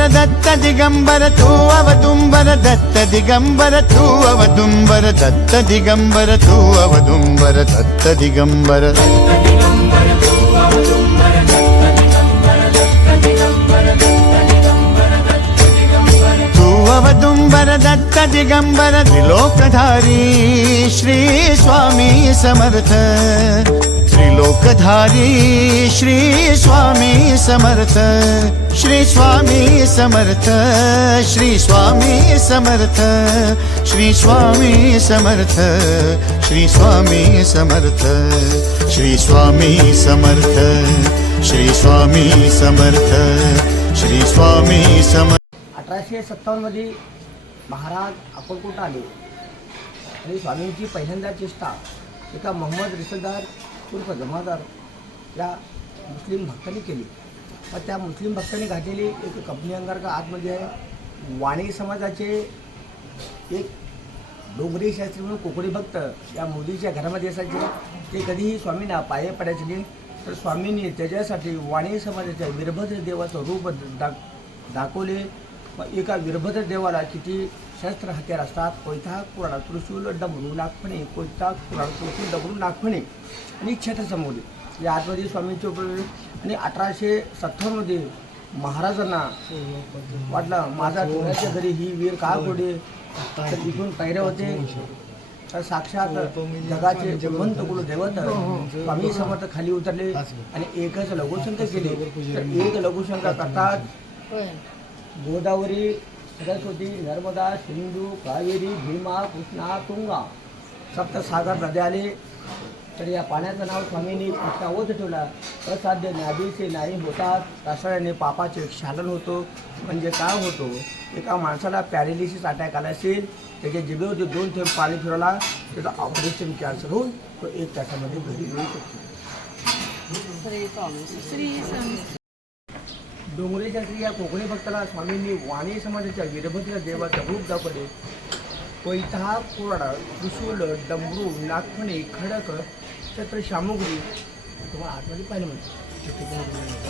ದಿಗಂಬರ ದತ್ತ ದಿಗಂಬರ ತೂವವ ದುಂಬರ ದತ್ತ ದಿಗಂಬರ ತೂವವ ದುಂಬರ ದತ್ತ ದಿಗಂಬರ ತೂವವ ದುಂಬರ ದತ್ತ ದಿಗಂಬರ ತೂವವ ದುಂಬರ ದತ್ತ ದಿಗಂಬರ ತ್ರಿಲೋಕಧಾರಿ ಶ್ರೀ ಸ್ವಾಮಿ ಸಮರ್ಥ लोकधारी श्री स्वामी समर्थ श्री स्वामी समर्थ श्री स्वामी समर्थ श्री स्वामी समर्थ श्री स्वामी समर्थ श्री स्वामी समर्थ श्री स्वामी समर्थ श्री स्वामी समर्थ. अठराशे सत्तावन्नमध्ये महाराज अकोलकोट आले. आणि स्वामींची पहिल्यांदा चेष्टा एका मोहम्मद रिसलदार उर्फ जमादार या मुस्लिम भक्तांनी केली. व त्या मुस्लिम भक्तांनी घातलेली एक कंपनी अंगारका आतमध्ये म्हणजे आहे वाणी समाजाचे एक डोंगरी शास्त्री म्हणून कोकणी भक्त या मोदीच्या घरामध्ये असायचे. ते कधीही स्वामींना पाये पडायचे नाही. तर स्वामींनी त्याच्यासाठी वाणी समाजाच्या वीरभद्र देवाचं रूप दा दाखवले. एका वीरभद्र देवाला किती शस्त्र हत्यार असतात कोयता कुराडा त्रिशूल डमरू नागफणे कोयता कुराडा त्रिशूल डमरू नागफणे आणि छत्र संबोधित. या आतमध्ये स्वामींचे उपयोग आणि अठराशे सत्तावन्नमध्ये महाराजांना वाटलं माझा पुण्याच्या घरी ही वीर का कोडे तर तिथून पायऱ्या होते. तर साक्षात जगाचे जिवंत कुल देवत स्वामी समर्थ खाली उतरले आणि एकच लघुशंक केले. तर एक लघुशंका करतात गोदावरी सरस्वती नर्मदा सिंधू कावेरी भीमा कृष्णा तुंगा. सप्तसागर नद्या आले. तर या पाण्याचं नाव स्वामींनी कृष्णावत ठेवला. असाध्य नादीचे नाही होतात. रासायने पापाचे क्षालन होतो. म्हणजे काय होतो? एका माणसाला पॅरेलिसिस अटॅक आला असेल त्याच्या जिभेवरती दोन थेंब पाणी फिरवला त्याचं ऑपरेशन कॅन्सल होऊन तो एक तासामध्ये घरी येऊ शकतो. डोंगरे शास्त्री या कोकणी भक्ताला स्वामींनी वाणी समाजाच्या वीरभद्र देवाचं रूप दाखवले. पैठा कोराडा त्रिशूल डमरू नागफणे खडक छत्र शामुगरी. तुम्हाला आतमध्ये पाहिलं म्हणजे